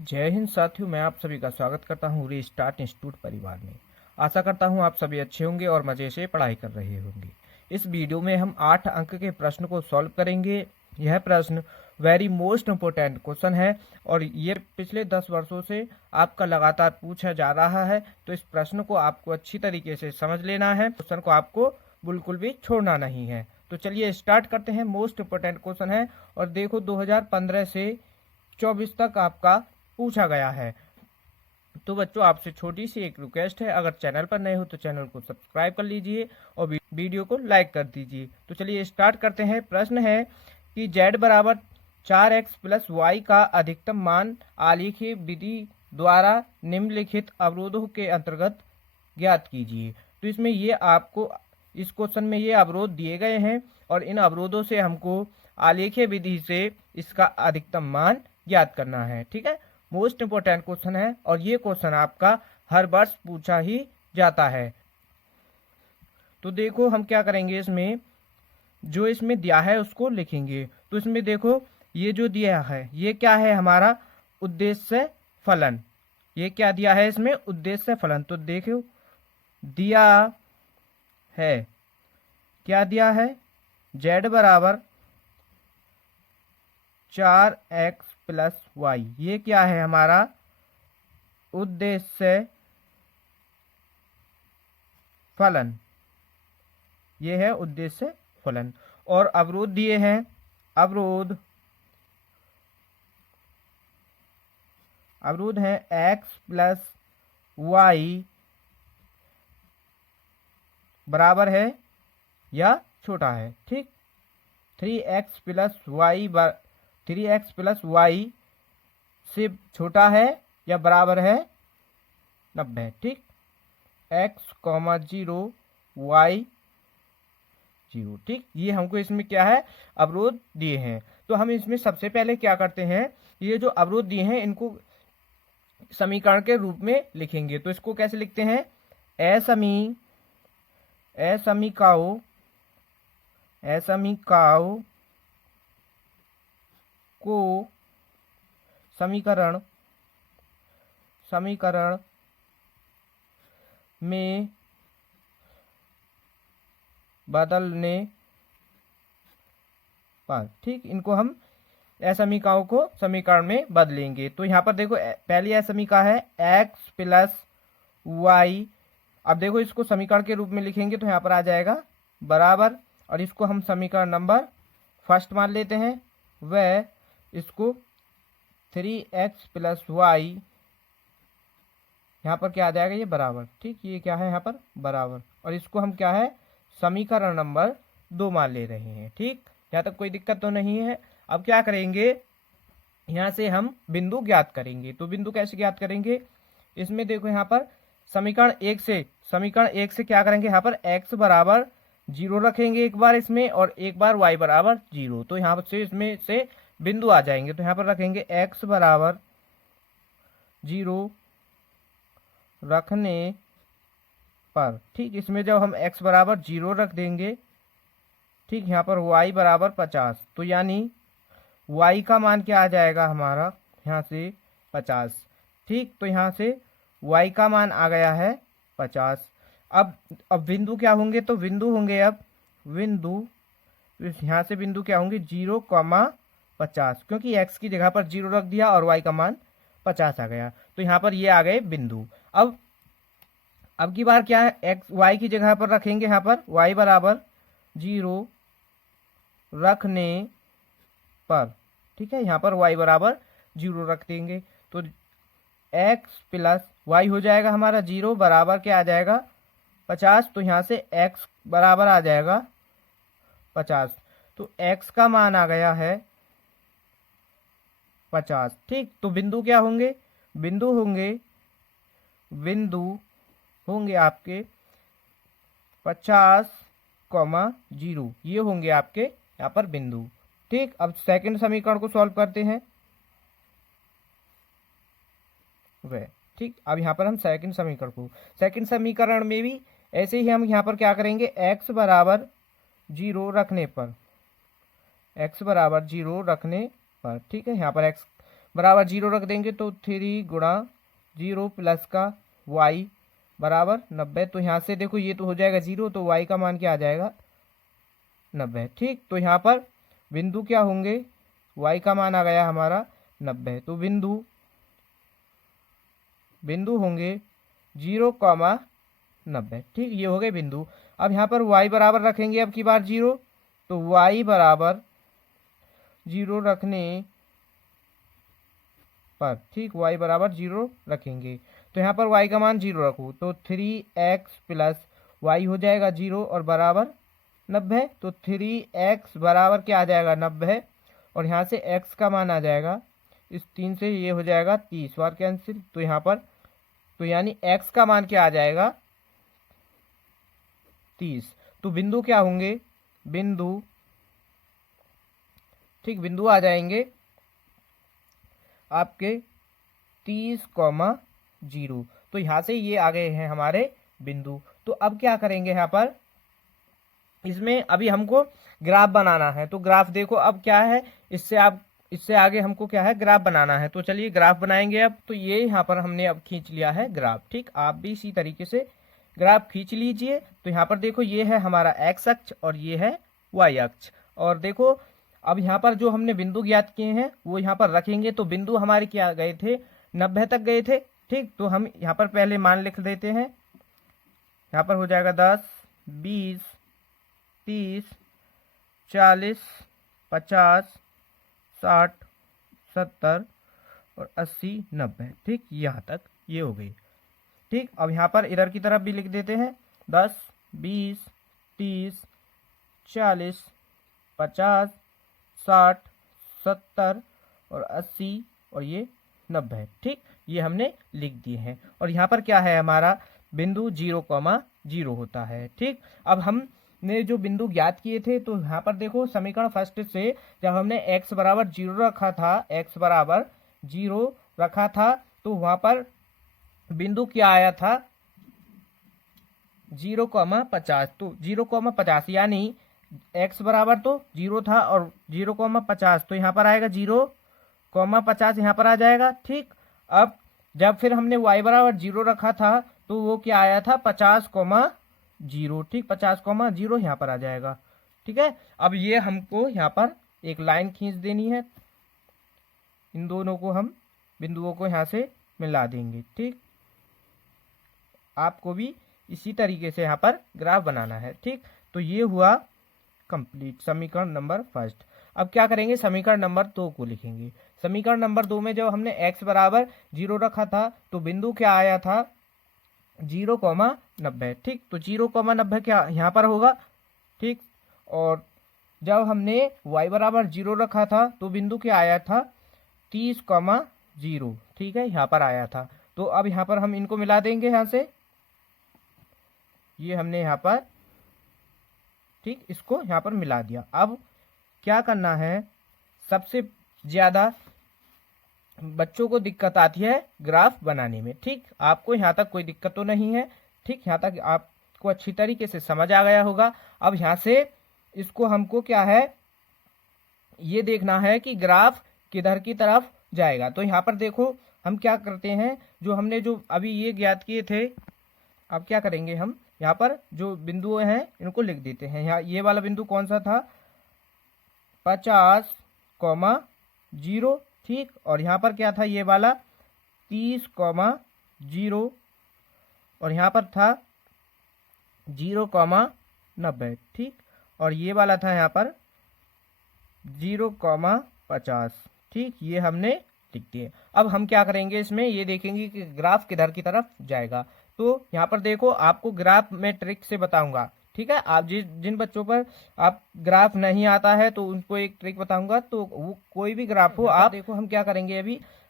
जय हिंद साथियों, मैं आप सभी का स्वागत करता हूँ रीस्टार्ट इंस्टीट्यूट परिवार में। आशा करता हूँ आप सभी अच्छे होंगे और मज़े से पढ़ाई कर रहे होंगे। इस वीडियो में हम 8 अंक के प्रश्न को सॉल्व करेंगे। यह प्रश्न वेरी मोस्ट इम्पोर्टेंट क्वेश्चन है और ये पिछले 10 वर्षों से आपका लगातार पूछा जा रहा है। तो इस प्रश्न को आपको अच्छी तरीके से समझ लेना है। क्वेश्चन को आपको बिल्कुल भी छोड़ना नहीं है। तो चलिए स्टार्ट करते हैं। मोस्ट इम्पोर्टेंट क्वेश्चन है और देखो 2015 से 24 तक आपका पूछा गया है। तो बच्चों, आपसे छोटी सी एक रिक्वेस्ट है, अगर चैनल पर नए हो तो चैनल को सब्सक्राइब कर लीजिए और वीडियो को लाइक कर दीजिए। तो चलिए स्टार्ट करते हैं। प्रश्न है कि z बराबर 4x प्लस वाई का अधिकतम मान आलेखीय विधि द्वारा निम्नलिखित अवरोधों के अंतर्गत ज्ञात कीजिए। तो इसमें ये आपको इस क्वेश्चन में ये अवरोध दिए गए हैं और इन अवरोधों से हमको आलेखीय विधि से इसका अधिकतम मान ज्ञात करना है। ठीक है, मोस्ट इंपोर्टेंट क्वेश्चन है और ये क्वेश्चन आपका हर वर्ष पूछा ही जाता है। तो देखो हम क्या करेंगे, इसमें जो इसमें दिया है उसको लिखेंगे। तो इसमें देखो ये जो दिया है ये क्या है, हमारा उद्देश्य फलन। ये क्या दिया है इसमें, उद्देश्य फलन। तो देखो दिया है, क्या दिया है, z बराबर 4x प्लस वाई। ये क्या है, हमारा उद्देश्य फलन। ये है उद्देश्य फलन। और अवरोध दिए हैं, अवरोध है x प्लस वाई बराबर है या छोटा है। ठीक, 3x प्लस वाई से छोटा है या बराबर है 90। ठीक, x, 0 y 0। ठीक, ये हमको इसमें क्या है, अवरोध दिए हैं। तो हम इसमें सबसे पहले क्या करते हैं, ये जो अवरोध दिए हैं इनको समीकरण के रूप में लिखेंगे। तो इसको कैसे लिखते हैं, असमीकाओ को समीकरण में बदलने पर। ठीक, इनको हम असमीकाओं को समीकरण में बदलेंगे। तो यहाँ पर देखो पहली असमीका है x प्लस वाई। अब देखो इसको समीकरण के रूप में लिखेंगे तो यहाँ पर आ जाएगा बराबर, और इसको हम समीकरण नंबर फर्स्ट मान लेते हैं। वह इसको 3x प्लस वाई, यहाँ पर क्या आ जाएगा, ये बराबर। ठीक, ये क्या है यहाँ पर बराबर, और इसको हम क्या है, समीकरण नंबर 2 मान ले रहे हैं। ठीक, यहाँ तक कोई दिक्कत तो नहीं है। अब क्या करेंगे, यहाँ से हम बिंदु ज्ञात करेंगे। तो बिंदु कैसे ज्ञात करेंगे, इसमें देखो यहाँ पर समीकरण एक से क्या करेंगे, यहाँ पर x बराबर 0 रखेंगे एक बार इसमें, और एक बार y बराबर 0। तो यहाँ से इसमें से बिंदु आ जाएंगे। तो यहाँ पर रखेंगे x बराबर 0 रखने पर। ठीक, इसमें जब हम x बराबर 0 रख देंगे, ठीक, यहाँ पर y बराबर 50। तो यानी y का मान क्या आ जाएगा हमारा, यहाँ से 50। ठीक, तो यहाँ से y का मान आ गया है 50। अब बिंदु क्या होंगे, तो बिंदु होंगे अब बिंदु, यहाँ से बिंदु क्या होंगे, 0,50, क्योंकि x की जगह पर 0 रख दिया और y का मान 50 आ गया। तो यहाँ पर ये आ गए बिंदु। अब की बार क्या है, x y की जगह पर रखेंगे, यहाँ पर y बराबर 0 रखने पर। ठीक है, यहाँ पर y बराबर 0 रख देंगे तो x प्लस y हो जाएगा हमारा 0 बराबर क्या आ जाएगा 50। तो यहाँ से x बराबर आ जाएगा 50। तो x का मान आ गया है 50। ठीक, तो बिंदु क्या होंगे, बिंदु होंगे आपके 50,0। ये होंगे आपके यहाँ पर बिंदु। ठीक, अब सेकंड समीकरण को सॉल्व करते हैं। वह ठीक, अब यहाँ पर हम सेकंड समीकरण में भी ऐसे ही हम यहाँ पर क्या करेंगे, x बराबर 0 रखने पर, ठीक है, यहाँ पर x बराबर 0 रख देंगे तो 3 गुणा 0 प्लस का y बराबर 90। तो यहाँ से देखो ये तो हो जाएगा 0, तो y का मान क्या आ जाएगा 90। ठीक, तो यहाँ पर बिंदु क्या होंगे, y का मान आ गया हमारा 90। तो बिंदु होंगे 0,90। ठीक, ये हो गए बिंदु। अब यहाँ पर y बराबर रखेंगे अब की बार 0, तो y बराबर 0 रखने पर, ठीक, y बराबर 0 रखेंगे तो यहाँ पर y का मान 0 रखो तो 3x प्लस y हो जाएगा 0 और बराबर 90। तो 3x बराबर क्या आ जाएगा 90, और यहाँ से x का मान आ जाएगा, इस 3 से ये हो जाएगा 30 बार कैंसिल। तो यहाँ पर तो यानी x का मान क्या आ जाएगा 30। तो बिंदु क्या होंगे, ठीक, बिंदु आ जाएंगे आपके 30,0। तो यहाँ से ये आ गए हैं हमारे बिंदु। तो अब क्या करेंगे, यहाँ पर इसमें अभी हमको ग्राफ बनाना है। तो ग्राफ देखो अब क्या है, इससे आगे हमको क्या है, ग्राफ बनाना है। तो चलिए ग्राफ बनाएंगे अब। तो ये यहाँ पर हमने अब खींच लिया है ग्राफ। ठीक, आप भी इसी तरीके से ग्राफ खींच लीजिए। तो यहाँ पर देखो ये है हमारा x अक्ष और ये है y अक्ष। और देखो अब यहाँ पर जो हमने बिंदु ज्ञात किए हैं वो यहाँ पर रखेंगे। तो बिंदु हमारे क्या गए थे, 90 तक गए थे। ठीक, तो हम यहाँ पर पहले मान लिख देते हैं। यहाँ पर हो जाएगा 10, 20, 30, 40, 50, 60, 70 और 80, 90। ठीक, यहाँ तक ये हो गई। ठीक, अब यहाँ पर इधर की तरफ भी लिख देते हैं 10, 20, 30, 40, 50, 60, 70 और 80 और ये 90। ठीक, ये हमने लिख दिए हैं। और यहाँ पर क्या है, हमारा बिंदु 0,0 होता है। ठीक, अब हमने जो बिंदु ज्ञात किए थे, तो यहाँ पर देखो समीकरण फर्स्ट से जब हमने x बराबर 0 रखा था, तो वहां पर बिंदु क्या आया था 0,50। तो 0,50 यानी x बराबर तो 0 था और 0,50, तो यहाँ पर आएगा 0,50 यहाँ पर आ जाएगा। ठीक, अब जब फिर हमने y बराबर 0 रखा था तो वो क्या आया था 50,0। ठीक, 50,0 यहाँ पर आ जाएगा। ठीक है, अब ये हमको यहाँ पर एक लाइन खींच देनी है, इन दोनों को हम बिंदुओं को यहाँ से मिला देंगे। ठीक, आपको भी इसी तरीके से यहाँ पर ग्राफ बनाना है। ठीक, तो ये हुआ कंप्लीट समीकरण नंबर फर्स्ट। अब क्या करेंगे, समीकरण नंबर 2 को लिखेंगे। समीकरण नंबर 2 में जब हमने x बराबर 0 रखा था तो बिंदु क्या आया था 0,90। ठीक, तो 0,90 क्या यहाँ पर होगा। ठीक, और जब हमने y बराबर 0 रखा था तो बिंदु क्या आया था 30,0। ठीक है, यहाँ पर आया था। तो अब यहाँ पर हम इनको मिला देंगे यहाँ से, ये हमने यहाँ पर, ठीक, इसको यहाँ पर मिला दिया। अब क्या करना है, सबसे ज्यादा बच्चों को दिक्कत आती है ग्राफ बनाने में। ठीक, आपको यहाँ तक कोई दिक्कत तो नहीं है। ठीक, यहाँ तक आपको अच्छी तरीके से समझ आ गया होगा। अब यहाँ से इसको हमको क्या है, ये देखना है कि ग्राफ किधर की तरफ जाएगा। तो यहाँ पर देखो हम क्या करते हैं, जो हमने जो अभी ये ज्ञात किए थे, अब क्या करेंगे, हम यहाँ पर जो बिंदु हैं इनको लिख देते हैं। यहाँ ये वाला बिंदु कौन सा था 50,0। ठीक, और यहाँ पर क्या था ये वाला 30,0 और यहाँ पर था 0,90। ठीक, और ये वाला था यहाँ पर 0,50। ठीक, ये हमने लिख दिए। अब हम क्या करेंगे, इसमें ये देखेंगे कि ग्राफ किधर की तरफ जाएगा। तो यहाँ पर देखो आपको ग्राफ में ट्रिक से बताऊंगा। ठीक है, आप जिन बच्चों पर आप ग्राफ नहीं आता है तो उनको एक ट्रिक बताऊंगा। तो वो कोई भी ग्राफ हो, आप देखो हम क्या करेंगे,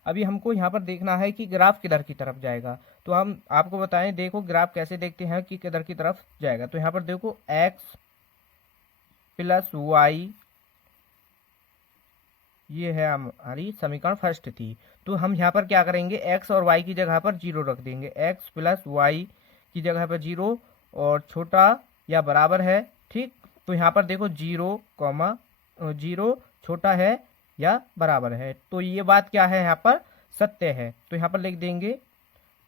अभी हमको यहाँ पर देखना है कि ग्राफ किधर की तरफ जाएगा। तो हम आपको बताएं, देखो ग्राफ कैसे देखते हैं कि किधर की तरफ जाएगा। तो यहाँ पर देखो x प्लस y, ये है हमारी समीकरण फर्स्ट थी। तो हम यहाँ पर क्या करेंगे, x और y की जगह पर 0 रख देंगे। x प्लस y की जगह पर 0 और छोटा या बराबर है। ठीक, तो यहाँ पर देखो 0, छोटा है या बराबर है। तो ये बात क्या है, यहाँ पर सत्य है, तो यहाँ पर लिख देंगे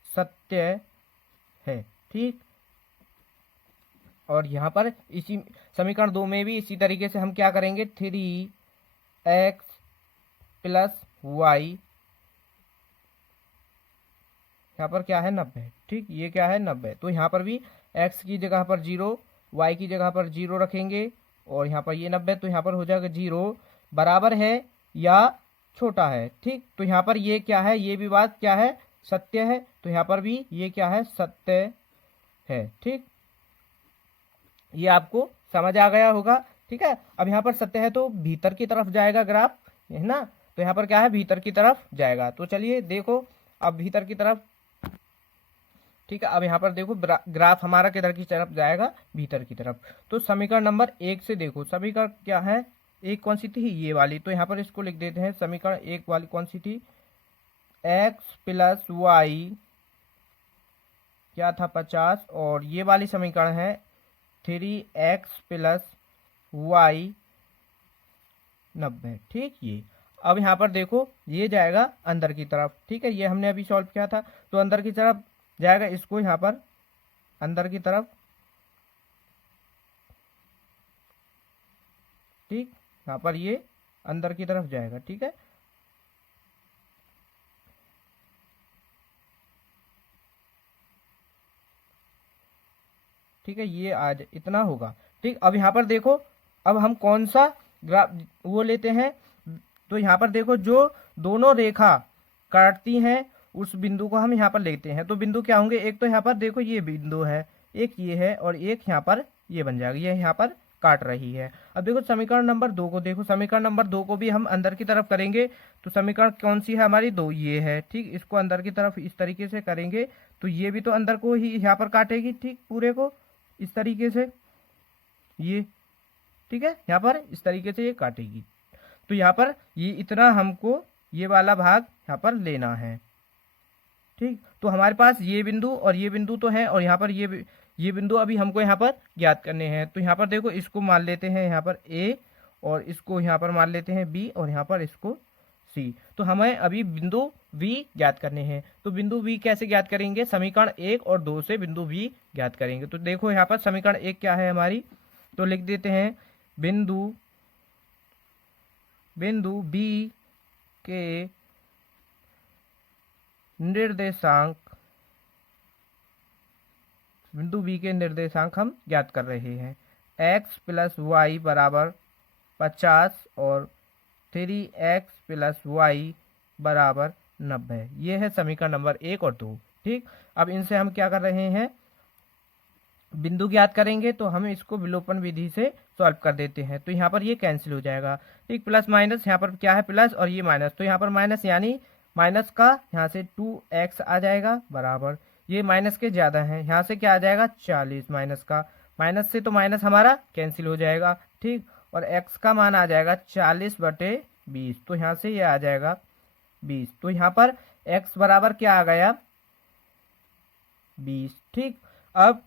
सत्य है। ठीक, और यहाँ पर इसी समीकरण 2 में भी इसी तरीके से हम क्या करेंगे, 3x प्लस वाई, यहाँ पर क्या है 90। ठीक, ये क्या है 90। तो यहाँ पर भी x की जगह पर 0, y की जगह पर 0 रखेंगे और यहाँ पर ये 90, तो यहाँ पर हो जाएगा 0 बराबर है या छोटा है। ठीक, तो यहाँ पर ये क्या है, ये भी बात क्या है, सत्य है, तो यहाँ पर भी ये क्या है, सत्य है। ठीक, ये आपको समझ आ गया होगा। ठीक है, अब यहाँ पर सत्य है तो भीतर की तरफ जाएगा ग्राफ, है ना, तो यहाँ पर क्या है, भीतर की तरफ जाएगा। तो चलिए देखो अब भीतर की तरफ। ठीक है, अब यहाँ पर देखो ग्राफ हमारा किधर की तरफ जाएगा, भीतर की तरफ। तो समीकरण नंबर 1 से देखो, समीकरण क्या है, एक कौन सी थी, ये वाली, तो यहाँ पर इसको लिख देते हैं। समीकरण 1 वाली कौन सी थी, x प्लस वाई क्या था 50, और ये वाली समीकरण है 3x प्लस वाई 90। ठीक, ये अब यहाँ पर देखो ये जाएगा अंदर की तरफ। ठीक है, ये हमने अभी सॉल्व किया था, तो अंदर की तरफ जाएगा, इसको यहाँ पर अंदर की तरफ। ठीक, यहाँ पर ये अंदर की तरफ जाएगा। ठीक है, ठीक है, ये आज इतना होगा। ठीक, अब यहाँ पर देखो, अब हम कौन सा ग्राफ वो लेते हैं, तो यहाँ पर देखो जो दोनों रेखा काटती हैं उस बिंदु को हम यहाँ पर लेते हैं। तो बिंदु क्या होंगे, एक तो यहाँ पर देखो ये बिंदु है, एक ये है, और एक यहाँ पर ये बन जाएगा, ये यहाँ पर काट रही है। अब देखो समीकरण नंबर 2 को देखो, समीकरण नंबर 2 को भी हम अंदर की तरफ करेंगे, तो समीकरण कौन सी है हमारी, 2, ये है। ठीक, इसको अंदर की तरफ इस तरीके से करेंगे तो ये भी तो अंदर को ही यहाँ पर काटेगी। ठीक, पूरे को इस तरीके से ये, ठीक है, यहाँ पर इस तरीके से ये काटेगी। तो यहाँ पर ये इतना हमको ये वाला भाग यहाँ पर लेना है। ठीक, तो हमारे पास ये बिंदु और ये बिंदु तो है, और यहाँ पर ये बिंदु अभी हमको यहाँ पर ज्ञात करने हैं। तो यहाँ पर देखो इसको मान लेते हैं यहाँ पर A, और इसको यहाँ पर मान लेते हैं B, और यहाँ पर इसको C। तो हमें अभी बिंदु V ज्ञात करने हैं। तो बिंदु V कैसे ज्ञात करेंगे, समीकरण 1 और 2 से बिंदु V ज्ञात करेंगे। तो देखो यहाँ पर समीकरण 1 क्या है हमारी, तो लिख देते हैं बिंदु B के निर्देशांक, बिंदु B के निर्देशांक हम ज्ञात कर रहे हैं। x प्लस वाई बराबर 50 और 3x प्लस वाई बराबर 90। ये है समीकरण नंबर 1 और 2। ठीक, अब इनसे हम क्या कर रहे हैं, बिंदु ज्ञात करेंगे, तो हम इसको विलोपन विधि से सॉल्व कर देते हैं। तो यहाँ पर ये कैंसिल हो जाएगा। ठीक, प्लस माइनस, यहाँ पर क्या है प्लस और ये माइनस, तो यहाँ पर माइनस यानी माइनस का यहाँ से 2x आ जाएगा बराबर, ये माइनस के ज़्यादा है, यहाँ से क्या आ जाएगा 40 माइनस का, माइनस से तो माइनस हमारा कैंसिल हो जाएगा। ठीक, और x का मान आ जाएगा 40/20, तो यहाँ से ये आ जाएगा 20। तो यहाँ पर x बराबर क्या आ गया 20। ठीक, अब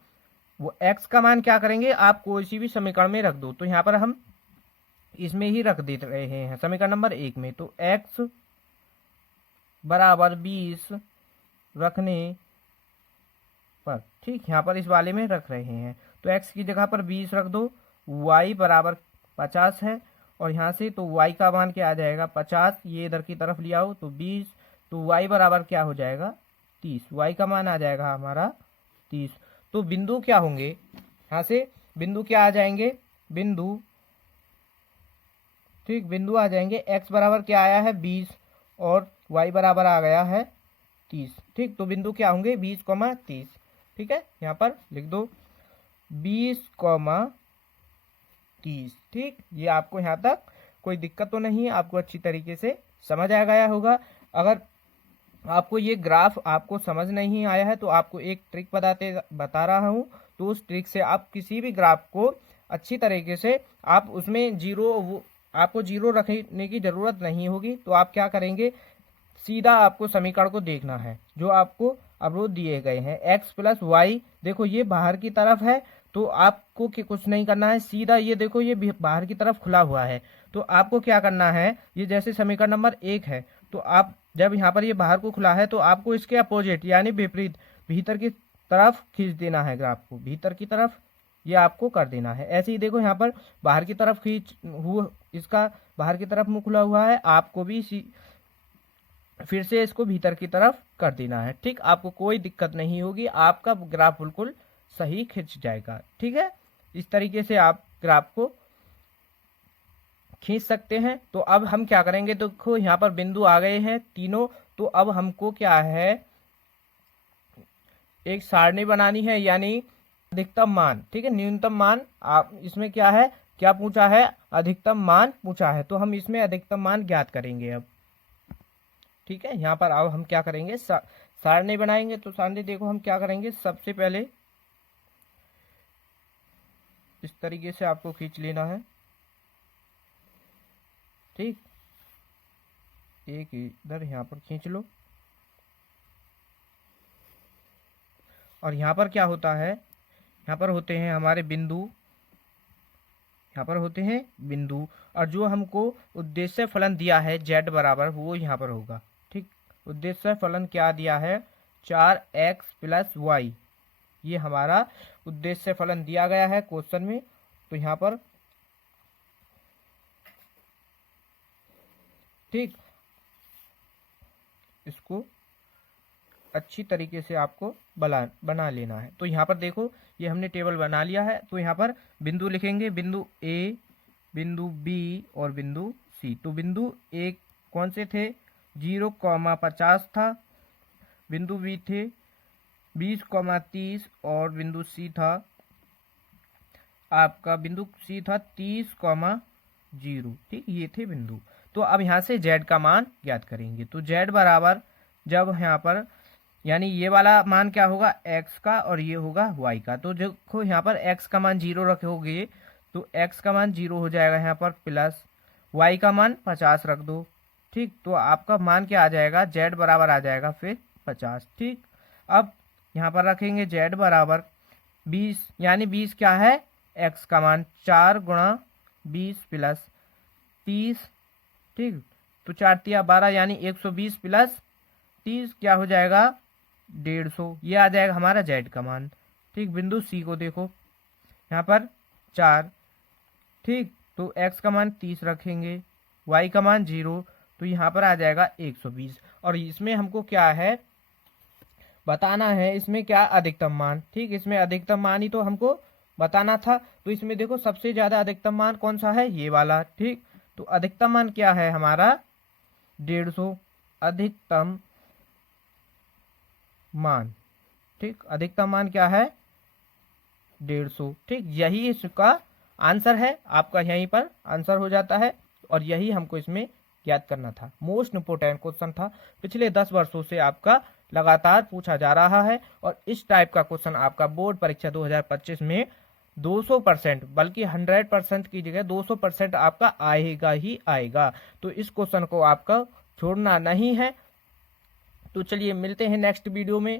वो x का मान क्या करेंगे, आप कोई सी भी समीकरण में रख दो। तो यहाँ पर हम इसमें ही रख दे रहे हैं समीकरण नंबर 1 में। तो x बराबर 20 रखने पर, ठीक, यहाँ पर इस वाले में रख रहे हैं, तो x की जगह पर 20 रख दो, y बराबर 50 है, और यहाँ से तो y का मान क्या आ जाएगा 50, ये इधर की तरफ लिया हो तो 20, तो y बराबर क्या हो जाएगा 30, y का मान आ जाएगा हमारा 30। तो बिंदु क्या होंगे, यहाँ से बिंदु क्या आ जाएंगे, बिंदु, ठीक, बिंदु आ जाएंगे x बराबर क्या आया है 20 और y बराबर आ गया है 30। ठीक, तो बिंदु क्या होंगे 20,30। ठीक है, यहाँ पर लिख दो 20,30। ठीक, ये आपको यहाँ तक कोई दिक्कत तो नहीं है, आपको अच्छी तरीके से समझ आ गया होगा। अगर आपको ये ग्राफ आपको समझ नहीं आया है तो आपको एक ट्रिक बता रहा हूँ, तो उस ट्रिक से आप किसी भी ग्राफ को अच्छी तरीके से, आप उसमें आपको जीरो रखने की ज़रूरत नहीं होगी। तो आप क्या करेंगे, सीधा आपको समीकरण को देखना है जो आपको अवरोध दिए गए हैं, x प्लस वाई, देखो ये बाहर की तरफ है, तो आपको कुछ नहीं करना है, सीधा ये देखो ये बाहर की तरफ खुला हुआ है, तो आपको क्या करना है, ये जैसे समीकरण नंबर 1 है, तो आप जब यहाँ पर ये बाहर को खुला है तो आपको इसके अपोजिट यानी विपरीत भीतर की तरफ खींच देना है ग्राफ को, भीतर की तरफ ये आपको कर देना है। ऐसे ही देखो यहाँ पर बाहर की तरफ खींच हुआ, इसका बाहर की तरफ मुंह खुला हुआ है, आपको भी फिर से इसको भीतर की तरफ कर देना है। ठीक, आपको कोई दिक्कत नहीं होगी, आपका ग्राफ बिल्कुल सही खिंच जाएगा। ठीक है, इस तरीके से आप ग्राफ को खींच सकते हैं। तो अब हम क्या करेंगे, देखो यहाँ पर बिंदु आ गए हैं तीनों, तो अब हमको क्या है, एक सारणी बनानी है, यानी अधिकतम मान, ठीक है, न्यूनतम मान। आप इसमें क्या है, क्या पूछा है, अधिकतम मान पूछा है, तो हम इसमें अधिकतम मान ज्ञात करेंगे अब। ठीक है, यहाँ पर अब हम क्या करेंगे, सारणी बनाएंगे। तो सारणी देखो हम क्या करेंगे, सबसे पहले इस तरीके से आपको खींच लेना है। ठीक, एक इधर यहाँ पर खींच लो, और यहाँ पर क्या होता है, यहाँ पर होते हैं हमारे बिंदु, यहाँ पर होते हैं बिंदु, और जो हमको उद्देश्य फलन दिया है z बराबर, वो यहाँ पर होगा। ठीक, उद्देश्य फलन क्या दिया है, 4x प्लस वाई, ये हमारा उद्देश्य फलन दिया गया है क्वेश्चन में। तो यहाँ पर ठीक, इसको अच्छी तरीके से आपको बना लेना है। तो यहाँ पर देखो ये हमने टेबल बना लिया है। तो यहाँ पर बिंदु लिखेंगे, बिंदु ए, बिंदु बी और बिंदु सी। तो बिंदु ए कौन से थे, 0,50 था, बिंदु बी थे 20,30 और बिंदु सी था आपका, बिंदु सी था 30,0। ठीक, ये थे बिंदु। तो अब यहाँ से z का मान ज्ञात करेंगे। तो z बराबर, जब यहाँ पर यानी ये वाला मान क्या होगा, x का, और ये होगा y का। तो देखो यहाँ पर x का मान 0 रखोगे तो x का मान 0 हो जाएगा यहाँ पर, प्लस y का मान 50 रख दो। ठीक, तो आपका मान क्या आ जाएगा, z बराबर आ जाएगा फिर 50। ठीक, अब यहाँ पर रखेंगे z बराबर 20, यानी 20 क्या है, x का मान 4 गुणा 20 प्लस 30। ठीक, तो 4 तिया 12, यानी 120 प्लस 30 क्या हो जाएगा, 150। ये आ जाएगा हमारा z का मान। ठीक, बिंदु सी को देखो यहाँ पर 4। ठीक, तो x का मान 30 रखेंगे, y का मान 0, तो यहाँ पर आ जाएगा 120। और इसमें हमको क्या है बताना है, इसमें क्या, अधिकतम मान। ठीक, इसमें अधिकतम मान ही तो हमको बताना था। तो इसमें देखो सबसे ज्यादा अधिकतम मान कौन सा है, ये वाला। ठीक, तो अधिकतम मान क्या है हमारा, 150 अधिकतम मान। ठीक, अधिकतम मान क्या है, 150। ठीक, यही इसका आंसर है, आपका यहीं पर आंसर हो जाता है, और यही हमको इसमें याद करना था। मोस्ट इंपोर्टेंट क्वेश्चन था, पिछले 10 वर्षों से आपका लगातार पूछा जा रहा है, और इस टाइप का क्वेश्चन आपका बोर्ड परीक्षा 2025 में 200%, बल्कि 100% की जगह 200% आपका आएगा ही आएगा। तो इस क्वेश्चन को आपका छोड़ना नहीं है। तो चलिए मिलते हैं नेक्स्ट वीडियो में।